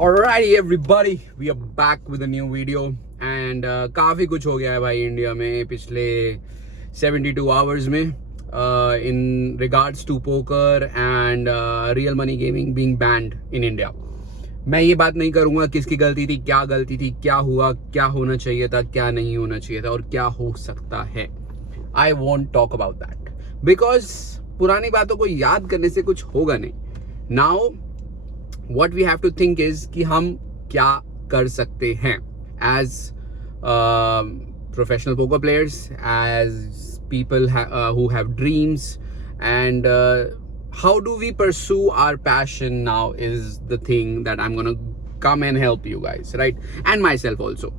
Alrighty everybody, we are back with a new video and काफ़ी कुछ हो गया है भाई इंडिया में पिछले 72 आवर्स में in regards to poker and real money gaming being banned in India. मैं ये बात नहीं करूँगा किसकी गलती थी, क्या हुआ, क्या होना चाहिए था, क्या नहीं होना चाहिए था और क्या हो सकता है. I won't talk about that because पुरानी बातों को याद करने से कुछ होगा नहीं. Now what we have to think is कि हम क्या कर सकते हैं as professional poker players, as people who have dreams, and how do we pursue our passion now is the thing that I'm gonna come and help you guys, right? And myself also.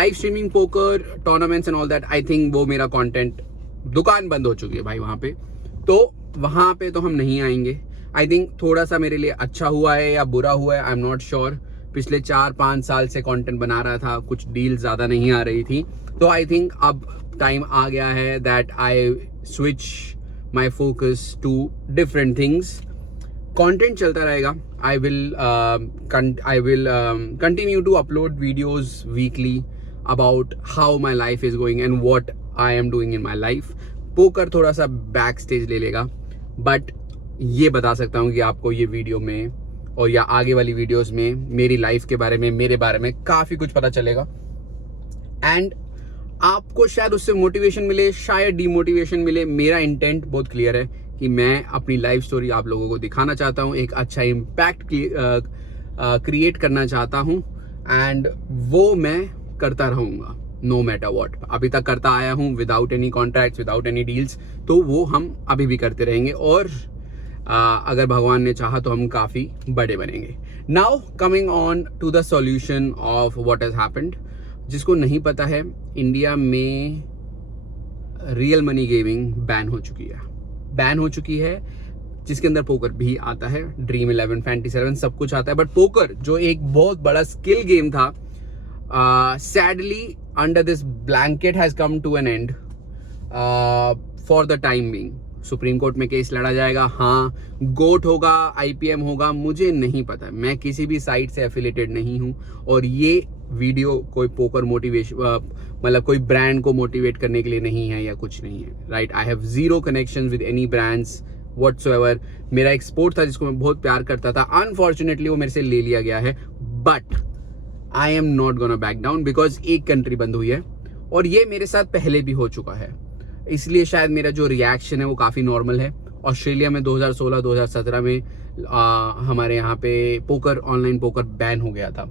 Live streaming poker tournaments and all that, I think वो मेरा content दुकान बंद हो चुकी है भाई वहाँ पे, तो वहाँ पे तो हम नहीं आएंगे. आई थिंक थोड़ा सा मेरे लिए अच्छा हुआ है या बुरा हुआ है, आई एम नॉट श्योर. पिछले 4-5 साल से कंटेंट बना रहा था, कुछ डील ज़्यादा नहीं आ रही थी, तो आई थिंक अब टाइम आ गया है that I switch my focus to different things. Content चलता रहेगा. I will continue to upload videos weekly about how my life is going and what I am doing in my life. Poker थोड़ा सा back stage ले लेगा, but ये बता सकता हूँ कि आपको ये वीडियो में और या आगे वाली वीडियोस में मेरी लाइफ के बारे में, मेरे बारे में काफ़ी कुछ पता चलेगा. एंड आपको शायद उससे मोटिवेशन मिले, शायद डीमोटिवेशन मिले. मेरा इंटेंट बहुत क्लियर है कि मैं अपनी लाइफ स्टोरी आप लोगों को दिखाना चाहता हूँ, एक अच्छा इम्पैक्ट क्रिएट करना चाहता हूँ एंड वो मैं करता रहूँगा नो मैटर वॉट. अभी तक करता आया हूँ without any contracts, without any deals, तो वो हम अभी भी करते रहेंगे और अगर भगवान ने चाहा तो हम काफ़ी बड़े बनेंगे. Now coming on to the solution of what has happened. जिसको नहीं पता है, इंडिया में रियल मनी गेमिंग बैन हो चुकी है, जिसके अंदर पोकर भी आता है, ड्रीम 11, फैंटी 7 सब कुछ आता है. बट पोकर जो एक बहुत बड़ा स्किल गेम था, sadly under this blanket has come to an end for the time being. Supreme court में केस लड़ा जाएगा. हाँ, गोट होगा, आईपीएम होगा, मुझे नहीं पता. मैं किसी भी साइट से एफिलेटेड नहीं हूँ और ये वीडियो कोई पोकर मोटिवेशन मतलब कोई ब्रांड को मोटिवेट करने के लिए नहीं है या कुछ नहीं है, right. I have zero connection with any brands whatsoever. मेरा एक स्पोर्ट था जिसको मैं बहुत प्यार करता था, अनफॉर्चुनेटली वो मेरे से ले लिया गया है. But I am not gonna back down because एक कंट्री बंद हुई है और ये मेरे साथ पहले भी हो चुका है, इसलिए शायद मेरा जो रिएक्शन है वो काफ़ी नॉर्मल है. ऑस्ट्रेलिया में 2016-2017 में हमारे यहाँ पे पोकर, ऑनलाइन पोकर बैन हो गया था.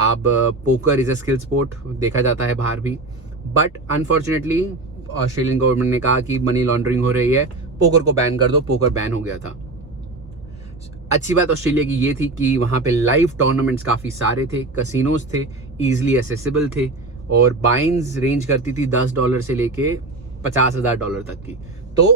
अब poker is a skill sport, देखा जाता है बाहर भी, बट अनफॉर्चुनेटली ऑस्ट्रेलियन गवर्नमेंट ने कहा कि मनी लॉन्ड्रिंग हो रही है, पोकर को बैन कर दो. पोकर बैन हो गया था. अच्छी बात ऑस्ट्रेलिया की ये थी कि वहाँ पे लाइव टूर्नामेंट्स काफ़ी सारे थे, कसिनोज थे, ईजिली एसेसिबल थे और बाइंस रेंज करती थी $10 से लेके $50,000 तक की. तो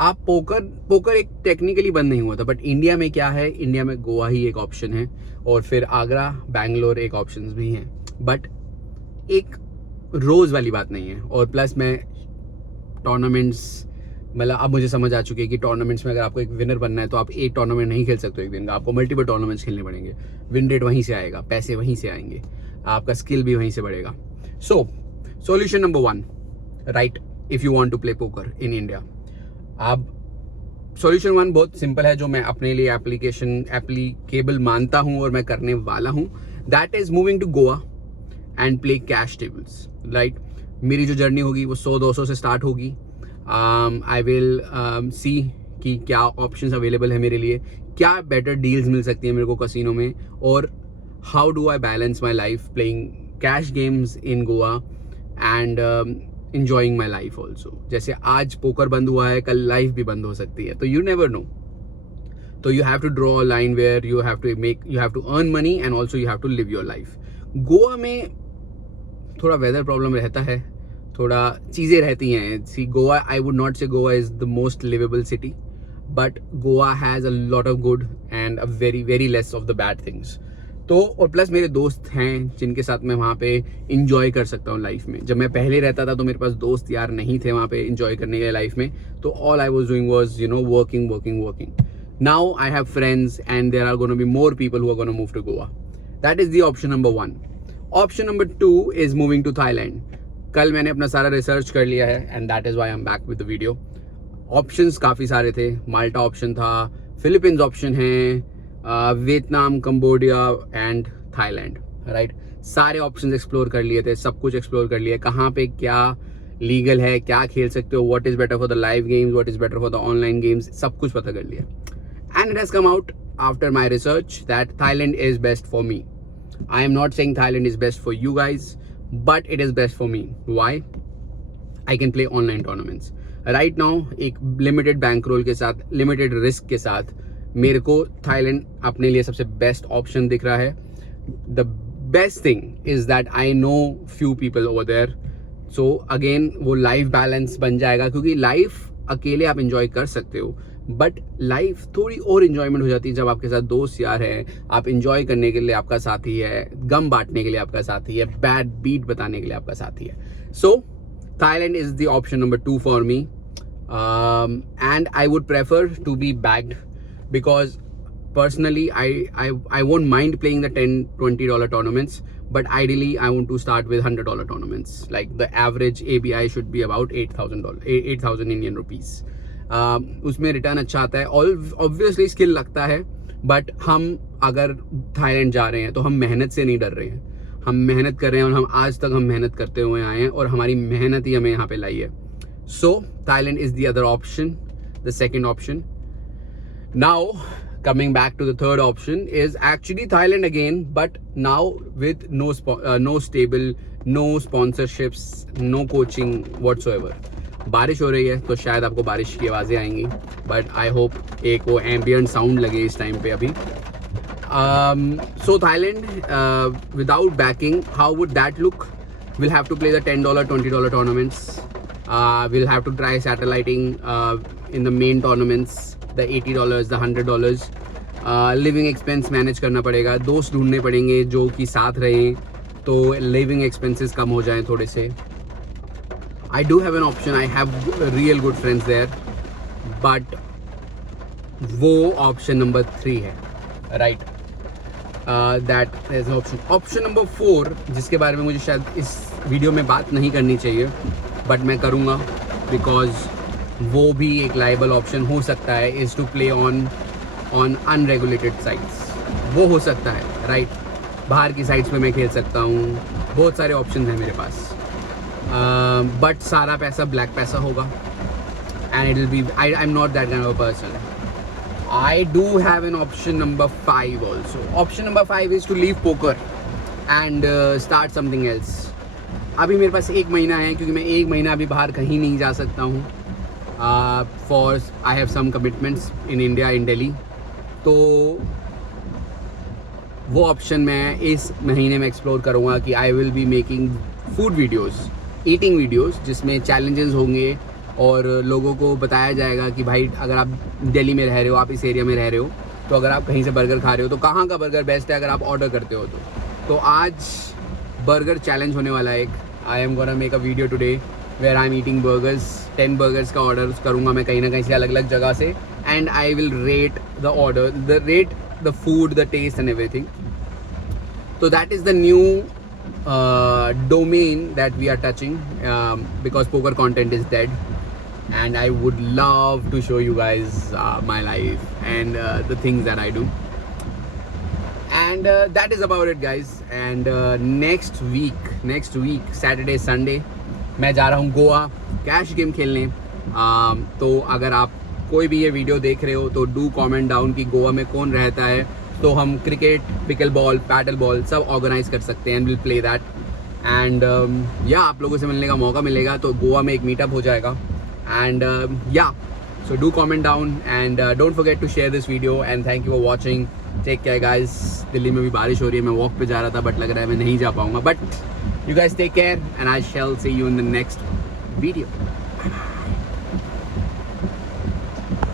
आप पोकर एक टेक्निकली बंद नहीं हुआ था. बट इंडिया में क्या है, इंडिया में गोवा ही एक ऑप्शन है और फिर आगरा, बैंगलोर एक ऑप्शंस भी हैं, बट एक रोज़ वाली बात नहीं है. और प्लस मैं टूर्नामेंट्स मतलब अब मुझे समझ आ चुकी है कि टूर्नामेंट्स में अगर आपको एक विनर बनना है तो आप एक टूर्नामेंट नहीं खेल सकते एक दिन का, आपको मल्टीपल टूर्नामेंट्स खेलने पड़ेंगे. विन रेट वहीं से आएगा, पैसे वहीं से आएंगे, आपका स्किल भी वहीं से बढ़ेगा. So solution number 1, right, if you want to play poker in India. अब सॉल्यूशन 1 बहुत सिंपल है, जो मैं अपने लिए एप्लीकेबल मानता हूं और मैं करने वाला हूं. That is moving to Goa and play cash tables, right. मेरी जो जर्नी होगी वो 100-200 से स्टार्ट होगी. आई विल सी कि क्या ऑप्शंस अवेलेबल है मेरे लिए, क्या बेटर डील्स मिल सकती है मेरे को कसिनो में, और how do I balance my life playing cash games in Goa and enjoying my life also. जैसे आज पोकर बंद हुआ है, कल लाइफ भी बंद हो सकती है, तो you never know. तो you have to draw a line where you have to earn money and also you have to live your life. Goa में थोड़ा वेदर प्रॉब्लम रहता है, थोड़ा चीज़ें रहती हैं. सी Goa, I would not say Goa is the most livable city, but Goa has a lot of good and a very very less of the bad things. तो और प्लस मेरे दोस्त हैं जिनके साथ मैं वहाँ पे इंजॉय कर सकता हूँ लाइफ में. जब मैं पहले रहता था तो मेरे पास दोस्त यार नहीं थे वहाँ पे इंजॉय करने के लिए लाइफ में, तो all I was doing was working. Now I have friends and there are going to be more people who are going to move to Goa. That is the option number 1. Option number 2 is moving to Thailand. कल मैंने अपना सारा research कर लिया है and that is why I'm back with the video. Options काफ़ी सारे थे. माल्टा ऑप्शन था, फिलीपींस ऑप्शन है, Vietnam, Cambodia and Thailand, right. सारे ऑप्शंस एक्सप्लोर कर लिए थे, सब कुछ एक्सप्लोर कर लिया. कहाँ पे क्या लीगल है, क्या खेल सकते हो, what is better for the live games, what is better for the online games, सब कुछ पता कर लिया. And it has come out after my research that Thailand is best for me. I am not saying Thailand is best for you guys, but it is best for me. Why? I can play online tournaments right now. एक limited bank role के साथ, limited risk के साथ मेरे को Thailand अपने लिए सबसे बेस्ट ऑप्शन दिख रहा है. The best thing is that I know few people over there. So again वो लाइफ बैलेंस बन जाएगा, क्योंकि लाइफ अकेले आप इंजॉय कर सकते हो, बट लाइफ थोड़ी और इंजॉयमेंट हो जाती है जब आपके साथ दोस्त यार हैं. आप इंजॉय करने के लिए आपका साथी है, गम बांटने के लिए आपका साथी है, बैड बीट बताने के लिए आपका साथी है. So Thailand is the option number 2 for me. And I would prefer to be backed, because personally I won't mind playing the $10-20 tournaments, but ideally I want to start with $100 tournaments. Like the average ABI should be about $8,000 Indian rupees. उसमें return अच्छा आता है. Obviously skill लगता है, but हम अगर Thailand जा रहे हैं तो हम मेहनत से नहीं डर रहे हैं. हम मेहनत कर रहे हैं और हम आज तक हम मेहनत करते हुए आए हैं और हमारी मेहनत ही हमें यहाँ पे लाई है. So Thailand is the other option, the second option. Now, coming back to the third option is actually Thailand again, but now with no stable, no sponsorships, no coaching whatsoever. बारिश हो रही है तो शायद आपको बारिश की आवाज़ें आएंगी, but I hope एक वो ambient sound लगे इस टाइम पे अभी. So Thailand, without backing, how would that look? We'll have to play the $10, $20 tournaments. We'll have to try satelliting in the main tournaments. The $80, the $100. Living expense manage करना पड़ेगा, दोस्त ढूंढने पड़ेंगे जो कि साथ रहें तो लिविंग एक्सपेंसेस कम हो जाएं थोड़े से. I do have an option, I have real good friends there, but वो ऑप्शन नंबर 3 है, right. That is option number 4, जिसके बारे में मुझे शायद इस वीडियो में बात नहीं करनी चाहिए, बट मैं करूँगा बिकॉज वो भी एक लाइबल ऑप्शन हो सकता है. Is to play on unregulated sites. वो हो सकता है, राइट. बाहर की साइट्स पे मैं खेल सकता हूँ, बहुत सारे ऑप्शन हैं मेरे पास, बट सारा पैसा ब्लैक पैसा होगा. And it will be, I am not that kind of person. I do have an option number 5 also. Option number 5 is to leave poker and start something else. अभी मेरे पास 1 महीना है, क्योंकि मैं 1 महीना अभी बाहर कहीं नहीं जा सकता हूँ. For I have some commitments in India, in Delhi. तो वो ऑप्शन मैं इस महीने में एक्सप्लोर करूँगा कि I will be making food videos, eating videos, जिसमें चैलेंजेस होंगे और लोगों को बताया जाएगा कि भाई अगर आप दिल्ली में रह रहे हो, आप इस एरिया में रह रहे हो, तो अगर आप कहीं से बर्गर खा रहे हो तो कहाँ का बर्गर बेस्ट है अगर आप ऑर्डर करते हो तो आज बर्गर चैलेंज होने वाला है एक. I am gonna make a video today where I am eating burgers. 10 burgers का ऑर्डर करूँगा मैं कहीं ना कहीं से, अलग अलग जगह से, and I will rate the order, the food, the taste and everything. तो that is the new domain that we are touching, because poker content is dead, and I would love to show you guys my life and the things that I do. And that is about it, guys. And next week Saturday Sunday मैं जा रहा हूँ Goa cash game खेलने. तो अगर आप कोई भी ये वीडियो देख रहे हो तो डू कमेंट डाउन कि गोवा में कौन रहता है, तो हम cricket, pickle ball, paddle ball सब ऑर्गेनाइज कर सकते हैं. Will play that. एंड या आप लोगों से मिलने का मौका मिलेगा, तो गोवा में एक मीटअप हो जाएगा. एंड या so do comment down and don't forget to share this video. And thank you for watching. Take care guys. Delhi में भी बारिश हो रही है, मैं वॉक पे जा रहा था, बट लग रहा है मैं नहीं जा पाऊँगा. But you guys take care and I shall see you in the next video.